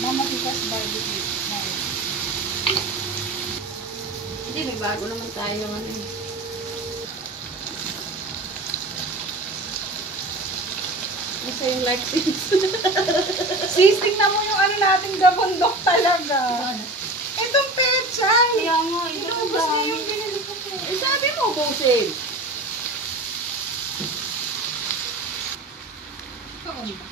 Mama Tita's barbecue. Hindi, may bago naman tayo ng ano eh. Nasa yung life tips. Sis, tingnan mo yung ano nating gabundok talaga. Itong pechay. Kaya nga, ito Ito gusto yung binili ko. Eh, sabi mo, busin. Kaon ba?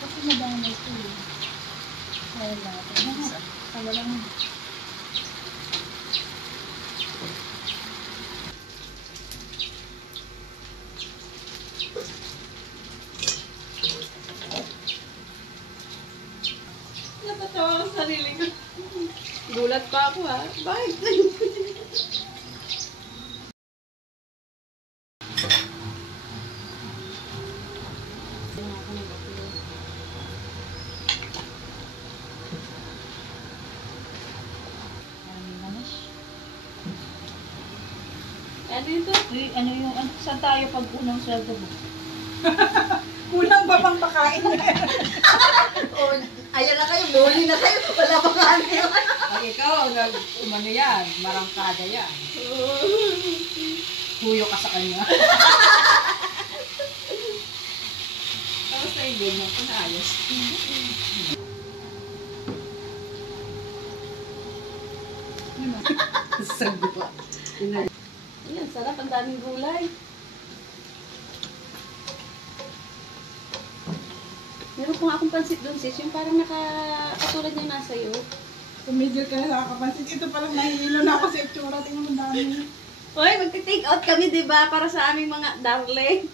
Kasi madami ito eh. Kaya natin. Kaya lang. Natatawa ko sa sarili ko. Gulat pa ako ha. Bakit? Ano ito? Uy, ano yung, saan tayo pag unang sweldo mo? Kulang ba pang pakain? Oh, ayan na kayo, boli na kayo. Wala pa kayo. Pag ikaw, umano yan, marangkada yan. Huyo ka sa kanya. Tapos na yung ganyan, pinayos. Sagwa. Ayan, sarap. Ang daming gulay. Meron po nga akong pansit doon, sis. Yung parang katulad niya nasa iyo. Tumigil ka na sa kapansin. Ito parang nahihilo na ako sa itsura. Tingnan mo dami. Hoy, magti-take out kami, di ba? Para sa aming mga darling.